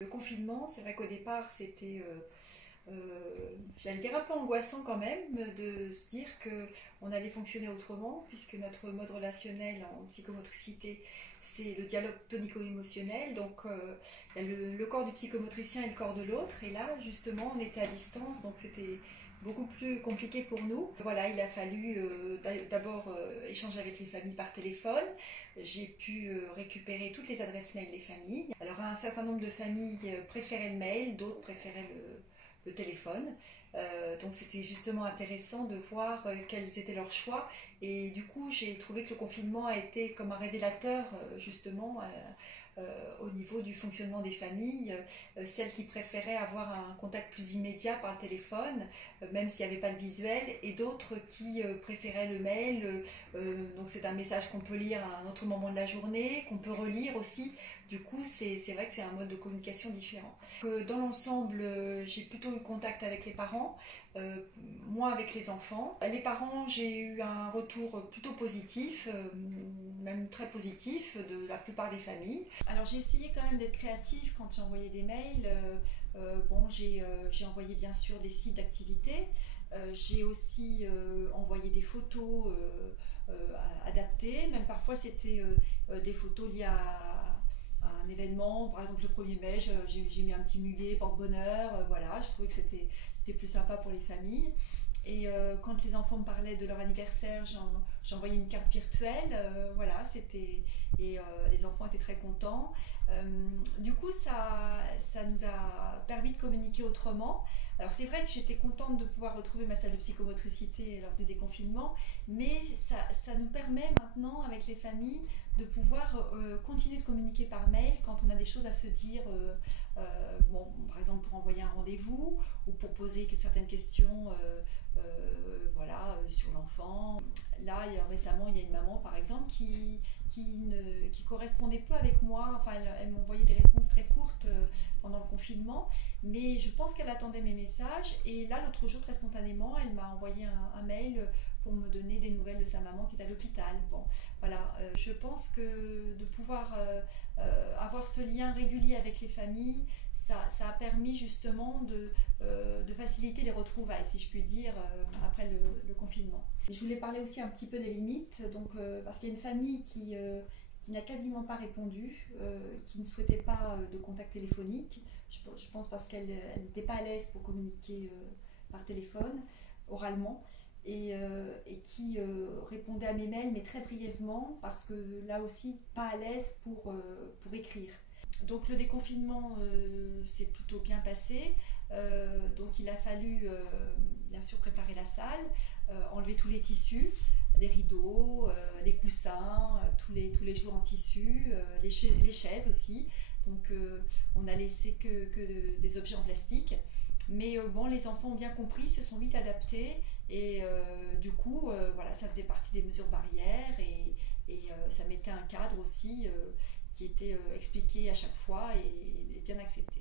Le confinement, c'est vrai qu'au départ, c'était, j'allais dire un peu angoissant quand même, de se dire qu'on allait fonctionner autrement, puisque notre mode relationnel en psychomotricité, c'est le dialogue tonico-émotionnel. Donc, il y a le corps du psychomotricien et le corps de l'autre. Et là, justement, on était à distance, donc c'était beaucoup plus compliqué pour nous. Voilà, il a fallu d'abord échanger avec les familles par téléphone. J'ai pu récupérer toutes les adresses mail des familles. Alors un certain nombre de familles préféraient le mail, d'autres préféraient le téléphone. Donc c'était justement intéressant de voir quels étaient leurs choix. Et du coup, j'ai trouvé que le confinement a été comme un révélateur justement au niveau du fonctionnement des familles. Celles qui préféraient avoir un contact plus immédiat par le téléphone, même s'il n'y avait pas de visuel, et d'autres qui préféraient le mail. Donc c'est un message qu'on peut lire à un autre moment de la journée, qu'on peut relire aussi. Du coup, c'est vrai que c'est un mode de communication différent. Dans l'ensemble, j'ai plutôt eu contact avec les parents, moins avec les enfants. Les parents, j'ai eu un retour plutôt positif, même très positif, de la plupart des familles. Alors j'ai essayé quand même d'être créative quand j'ai envoyé des mails. Bon, j'ai envoyé bien sûr des sites d'activités. J'ai aussi envoyé des photos adaptées. Même parfois c'était des photos liées à un événement. Par exemple le 1er mai, j'ai mis un petit muguet porte-bonheur. Voilà, je trouvais que c'était plus sympa pour les familles. Et quand les enfants me parlaient de leur anniversaire, j'envoyais une carte virtuelle. Voilà, c'était et les enfants étaient très contents. Du coup, ça nous a permis de communiquer autrement. Alors c'est vrai que j'étais contente de pouvoir retrouver ma salle de psychomotricité lors du déconfinement, mais ça nous permet maintenant avec les familles de pouvoir continuer de communiquer par mail quand on a des choses à se dire. Bon, par exemple pour envoyer un rendez-vous ou pour poser certaines questions voilà, sur l'enfant. Là, récemment, il y a une maman, par exemple, qui correspondait peu avec moi. Enfin, elle m'envoyait des réponses très courtes pendant le confinement, mais je pense qu'elle attendait mes messages. Et là, l'autre jour, très spontanément, elle m'a envoyé un mail pour me donner des nouvelles de sa maman qui est à l'hôpital. Bon, voilà. Je pense que de pouvoir avoir ce lien régulier avec les familles, ça a permis justement de faciliter les retrouvailles, si je puis dire, après le confinement. Je voulais parler aussi un petit peu des limites, donc, parce qu'il y a une famille qui n'a quasiment pas répondu, qui ne souhaitait pas de contact téléphonique. Je pense parce qu'elle n'était pas à l'aise pour communiquer par téléphone, oralement. Et qui répondait à mes mails, mais très brièvement, parce que là aussi, pas à l'aise pour écrire. Donc le déconfinement s'est plutôt bien passé. Donc il a fallu bien sûr préparer la salle, enlever tous les tissus, les rideaux, les coussins, tous les jours en tissu, les chaises aussi. Donc on a laissé que des objets en plastique. Mais bon, les enfants ont bien compris, se sont vite adaptés et du coup, voilà, ça faisait partie des mesures barrières et ça mettait un cadre aussi qui était expliqué à chaque fois et bien accepté.